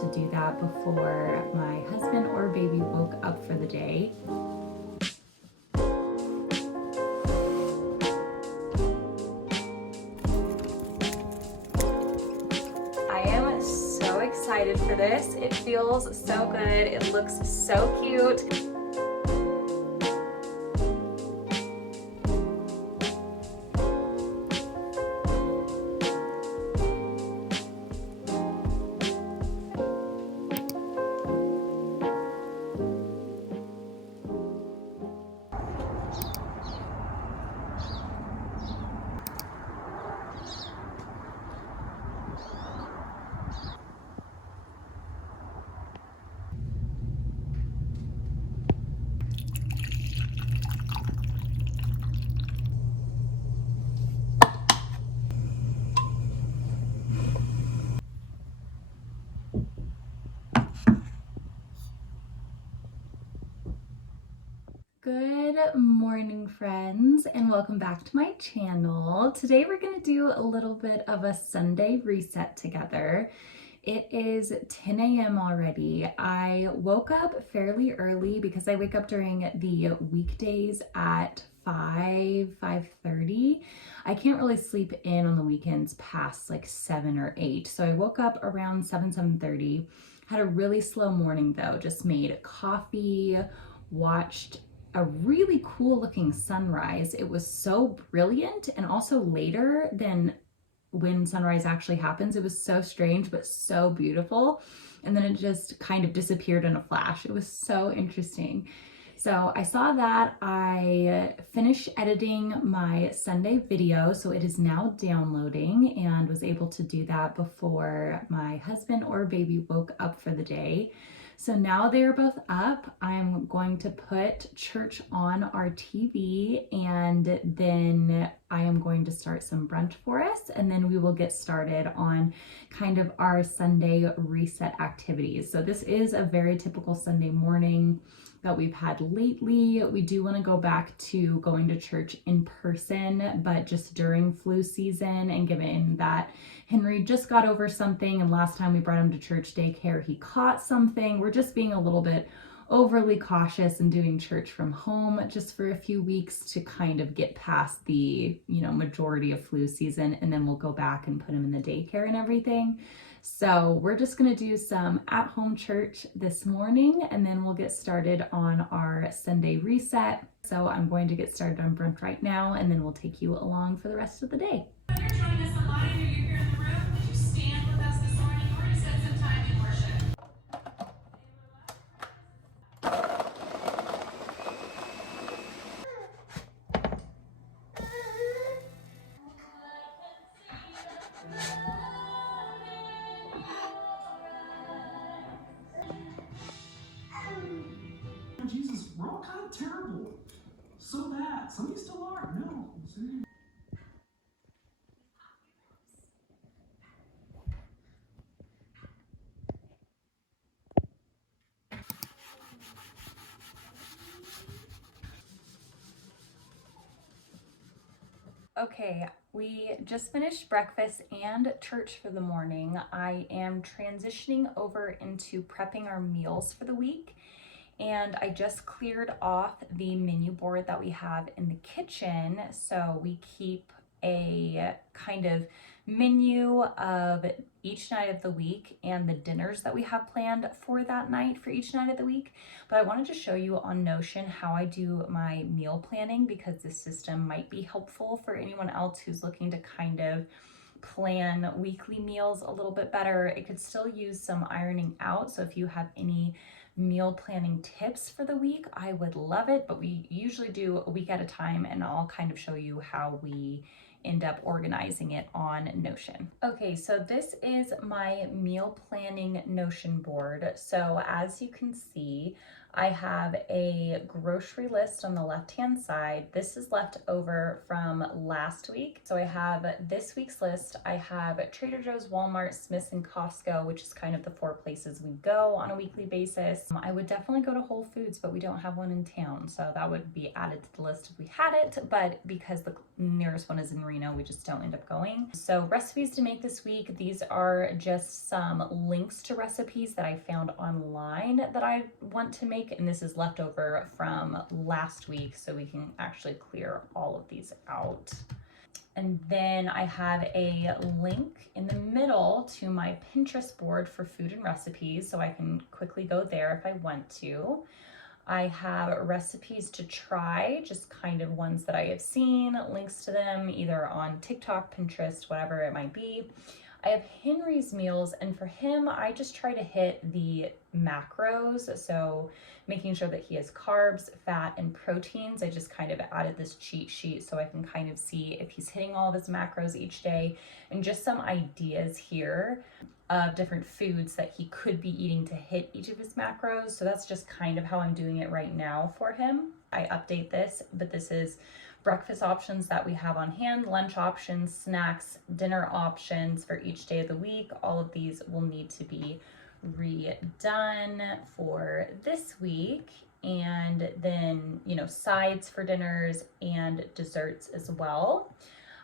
to do that before my husband or baby woke up for the day. I am so excited for this. It feels so good. It looks so cute. Good morning, friends, and welcome back to my channel. Today we're going to do a little bit of a Sunday reset together. It is 10 a.m. already. I woke up fairly early because I wake up during the weekdays at 5:30. I can't really sleep in on the weekends past like 7 or 8. So I woke up around 7:30. Had a really slow morning though, just made coffee, watched a really cool looking sunrise. It was so brilliant and also later than when sunrise actually happens. It was so strange, but so beautiful. And then it just kind of disappeared in a flash. It was so interesting. So I saw that. I finished editing my Sunday video, so it is now downloading, and was able to do that before my husband or baby woke up for the day. So now they're both up. I'm going to put church on our TV, and then I am going to start some brunch for us, and then we will get started on kind of our Sunday reset activities. So this is a very typical Sunday morning that we've had lately. We do want to go back to going to church in person, but just during flu season, and given that Henry just got over something and last time we brought him to church daycare, he caught something. We're just being a little bit overly cautious and doing church from home just for a few weeks to kind of get past the, majority of flu season, and then we'll go back and put him in the daycare and everything. So we're just going to do some at-home church this morning, and then we'll get started on our Sunday reset. So I'm going to get started on brunch right now, and then we'll take you along for the rest of the day. If you're joining us online or you're here in the room, would you stand with us this morning? We're going to spend some time in worship. Jesus, we're all kind of terrible. So bad. Some of you still are. No. See? Okay, we just finished breakfast and church for the morning. I am transitioning over into prepping our meals for the week. And I just cleared off the menu board that we have in the kitchen. So we keep a kind of menu of each night of the week and the dinners that we have planned for that night for each night of the week. But I wanted to show you on Notion how I do my meal planning, because this system might be helpful for anyone else who's looking to kind of plan weekly meals a little bit better. It could still use some ironing out. So if you have any meal planning tips for the week, I would love it. But we usually do a week at a time, and I'll kind of show you how we end up organizing it on Notion. Okay, so this is my meal planning Notion board. So as you can see, I have a grocery list on the left-hand side. This is left over from last week. So I have this week's list. I have Trader Joe's, Walmart, Smith's, and Costco, which is kind of the 4 places we go on a weekly basis. I would definitely go to Whole Foods, but we don't have one in town. So that would be added to the list if we had it. But because the nearest one is in Reno, we just don't end up going. So recipes to make this week. These are just some links to recipes that I found online that I want to make, and this is leftover from last week, so we can actually clear all of these out. And then I have a link in the middle to my Pinterest board for food and recipes, so I can quickly go there if I want to. I have recipes to try, just kind of ones that I have seen, links to them either on TikTok, Pinterest, whatever it might be. I have Henry's meals, and for him, I just try to hit the macros. So making sure that he has carbs, fat, and proteins. I just kind of added this cheat sheet so I can kind of see if he's hitting all of his macros each day, and just some ideas here of different foods that he could be eating to hit each of his macros. So that's just kind of how I'm doing it right now for him. I update this, but this is breakfast options that we have on hand, lunch options, snacks, dinner options for each day of the week. All of these will need to be redone for this week. And then, sides for dinners and desserts as well.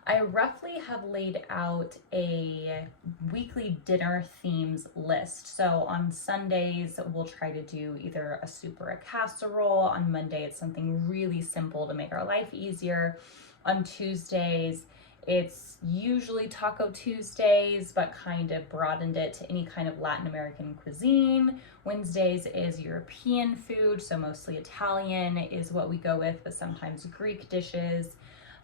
I roughly have laid out a weekly dinner themes list. So on Sundays, we'll try to do either a soup or a casserole. On Monday, it's something really simple to make our life easier. On Tuesdays, it's usually Taco Tuesdays, but kind of broadened it to any kind of Latin American cuisine. Wednesdays is European food, so mostly Italian is what we go with, but sometimes Greek dishes.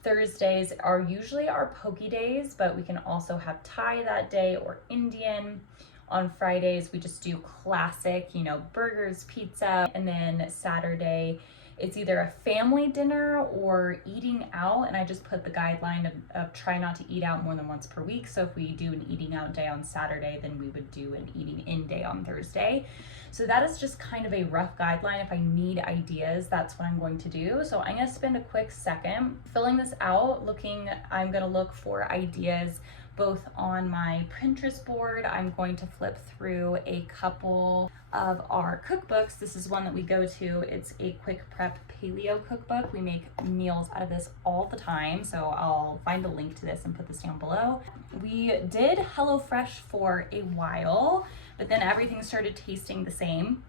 Thursdays are usually our poke days, but we can also have Thai that day or Indian. On Fridays, we just do classic, burgers, pizza. And then Saturday, it's either a family dinner or eating out. And I just put the guideline of try not to eat out more than once per week. So if we do an eating out day on Saturday, then we would do an eating in day on Thursday. So that is just kind of a rough guideline. If I need ideas, that's what I'm going to do. So I'm going to spend a quick second filling this out, I'm going to look for ideas both on my Pinterest board. I'm going to flip through a couple of our cookbooks. This is one that we go to. It's a quick prep paleo cookbook. We make meals out of this all the time, so I'll find a link to this and put this down below. We did HelloFresh for a while, but then everything started tasting the same.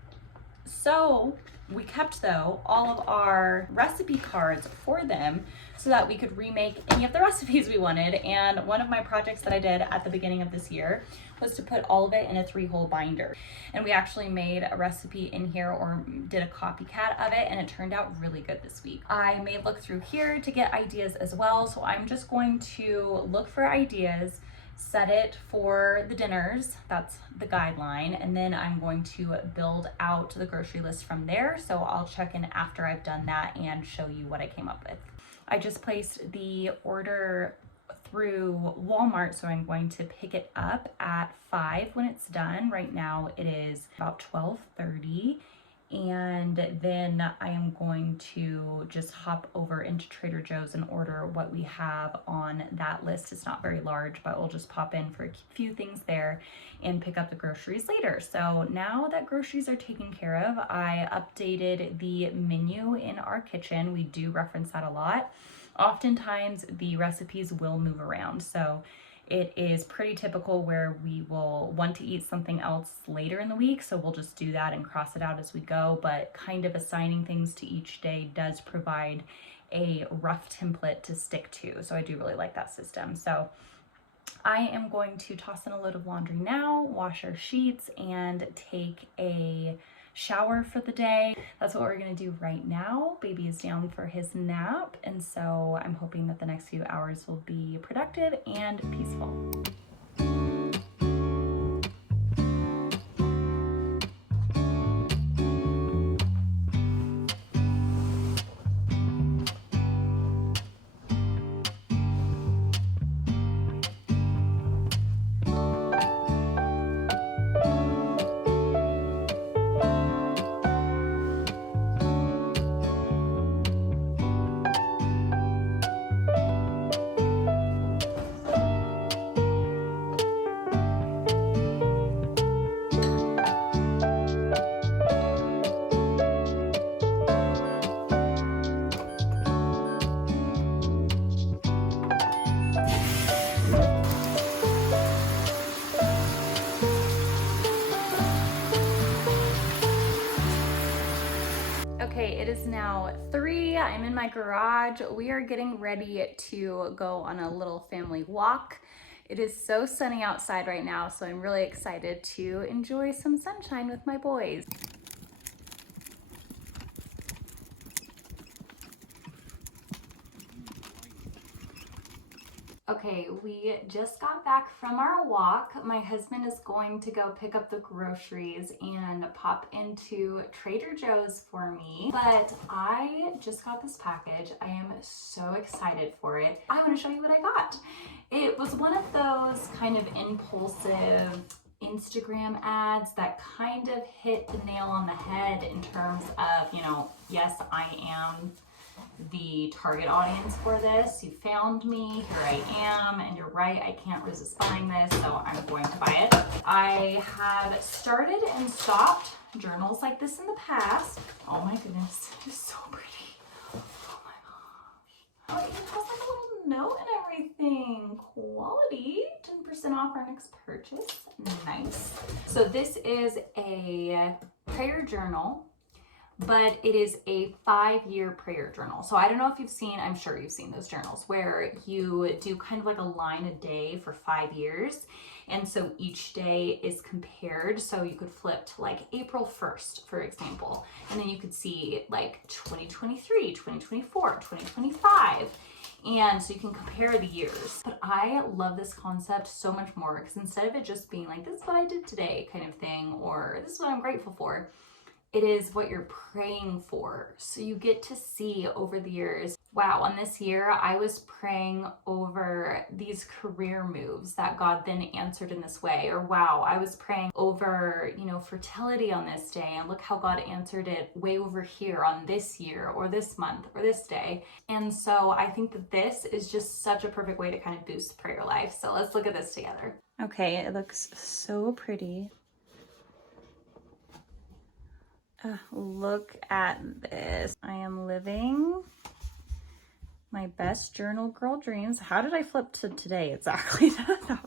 So we kept, though, all of our recipe cards for them so that we could remake any of the recipes we wanted. And one of my projects that I did at the beginning of this year was to put all of it in a 3-hole binder. And we actually made a recipe in here, or did a copycat of it, and it turned out really good this week. I may look through here to get ideas as well. So I'm just going to look for ideas, set it for the dinners, that's the guideline, and then I'm going to build out the grocery list from there. So I'll check in after I've done that and show you what I came up with. I just placed the order through Walmart, so I'm going to pick it up at 5 when it's done. Right now it is about 12:30. And then I am going to just hop over into Trader Joe's and order what we have on that list. It's not very large, but we'll just pop in for a few things there and pick up the groceries later. So now that groceries are taken care of, I updated the menu in our kitchen. We do reference that a lot. Oftentimes the recipes will move around. So it is pretty typical where we will want to eat something else later in the week, so we'll just do that and cross it out as we go, but kind of assigning things to each day does provide a rough template to stick to, so I do really like that system. So I am going to toss in a load of laundry now, wash our sheets, and take a shower for the day. That's what we're gonna do right now. Baby is down for his nap, and so I'm hoping that the next few hours will be productive and peaceful. now 3. I'm in my garage. We are getting ready to go on a little family walk. It is so sunny outside right now, so I'm really excited to enjoy some sunshine with my boys. Okay, we just got back from our walk. My husband is going to go pick up the groceries and pop into Trader Joe's for me. But I just got this package. I am so excited for it. I want to show you what I got. It was one of those kind of impulsive Instagram ads that kind of hit the nail on the head in terms of, yes, I am the target audience for this. You found me, here I am, and you're right, I can't resist buying this, so I'm going to buy it. I have started and stopped journals like this in the past. Oh my goodness, it's so pretty. Oh my gosh. Oh, it has like a little note and everything. Quality, 10% off our next purchase. Nice. So this is a prayer journal, but it is a 5-year prayer journal. So I don't know if you've seen, I'm sure you've seen those journals where you do kind of like a line a day for 5 years. And so each day is compared. So you could flip to like April 1st, for example, and then you could see like 2023, 2024, 2025. And so you can compare the years. But I love this concept so much more because instead of it just being like, this is what I did today kind of thing, or this is what I'm grateful for, it is what you're praying for. So you get to see over the years, wow, on this year, I was praying over these career moves that God then answered in this way. Or wow, I was praying over, fertility on this day, and look how God answered it way over here on this year or this month or this day. And so I think that this is just such a perfect way to kind of boost prayer life. So let's look at this together. Okay, it looks so pretty. Look at this. I am living my best journal girl dreams. How did I flip to today exactly?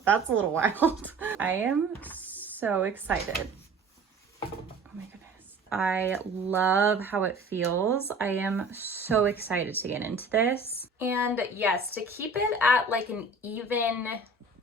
That's a little wild. I am so excited. Oh my goodness. I love how it feels. I am so excited to get into this. And yes, to keep it at like an even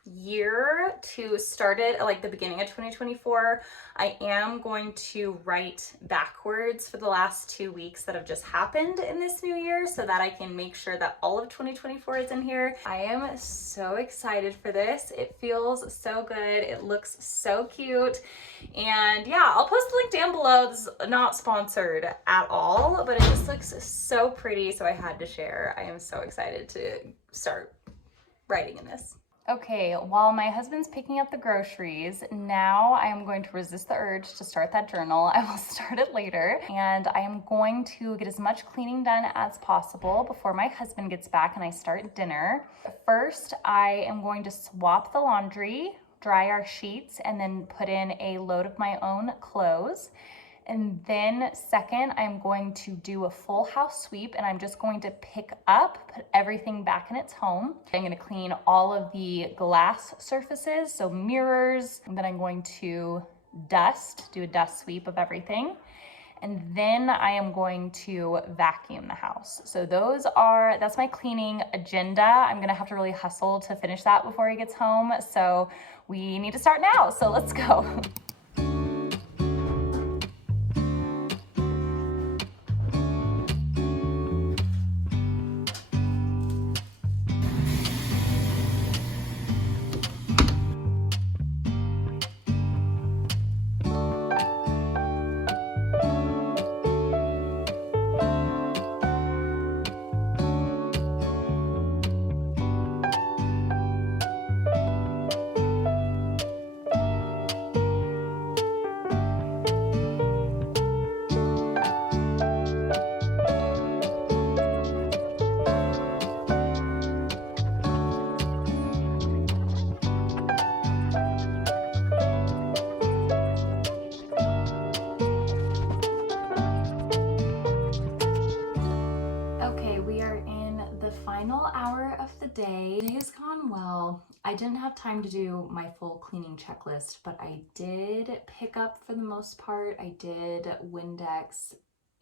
year to start it at like the beginning of 2024, I am going to write backwards for the last 2 weeks that have just happened in this new year so that I can make sure that all of 2024 is in here. I am so excited for this. It feels so good. It looks so cute. And yeah, I'll post the link down below. This is not sponsored at all, but it just looks so pretty, so I had to share. I am so excited to start writing in this. Okay, while my husband's picking up the groceries, now I am going to resist the urge to start that journal. I will start it later, and I am going to get as much cleaning done as possible before my husband gets back and I start dinner. First, I am going to swap the laundry, dry our sheets, and then put in a load of my own clothes. And then second, I'm going to do a full house sweep, and I'm just going to pick up, put everything back in its home. I'm going to clean all of the glass surfaces, so mirrors, and then I'm going to do a dust sweep of everything. And then I am going to vacuum the house. So that's my cleaning agenda. I'm gonna have to really hustle to finish that before he gets home. So we need to start now, so let's go. Final hour of the day. Today has gone well. I didn't have time to do my full cleaning checklist, but I did pick up for the most part. I did Windex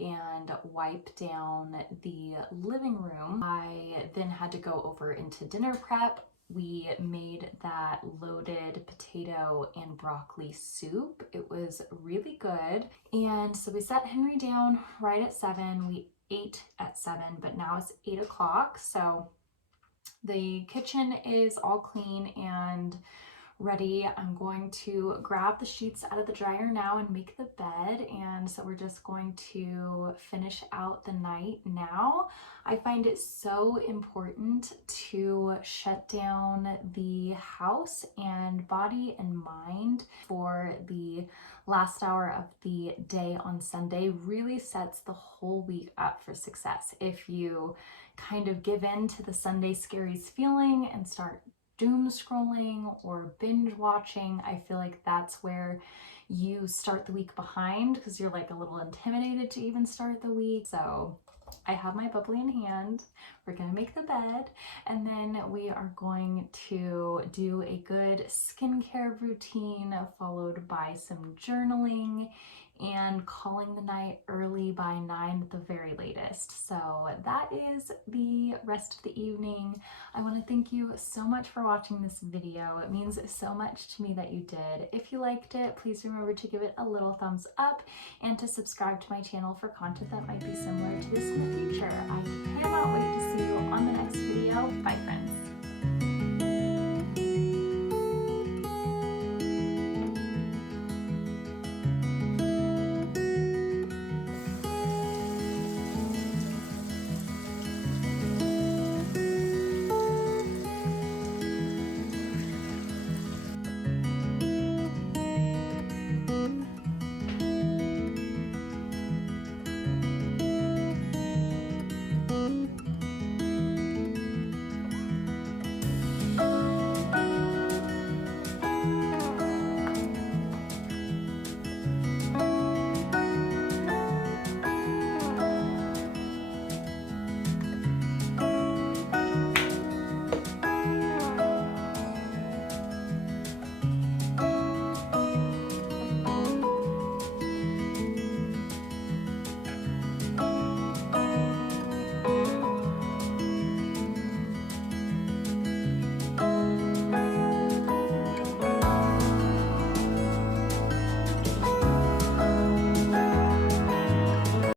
and wipe down the living room. I then had to go over into dinner prep. We made that loaded potato and broccoli soup. It was really good. And so we set Henry down right at 7. We ate at 7, but now it's 8 o'clock. So the kitchen is all clean and ready. I'm going to grab the sheets out of the dryer now and make the bed, and so we're just going to finish out the night now. I find it so important to shut down the house and body and mind for the last hour of the day on Sunday. Really sets the whole week up for success. If you kind of give in to the Sunday scaries feeling and start doom scrolling or binge watching, I feel like that's where you start the week behind, because you're like a little intimidated to even start the week. So I have my bubbly in hand. We're gonna make the bed, and then we are going to do a good skincare routine followed by some journaling and calling the night early by 9 at the very latest. So that is the rest of the evening. I want to thank you so much for watching this video. It means so much to me that you did. If you liked it, please remember to give it a little thumbs up and to subscribe to my channel for content that might be similar to this in the future. I cannot wait to see you on the next video. Bye, friends.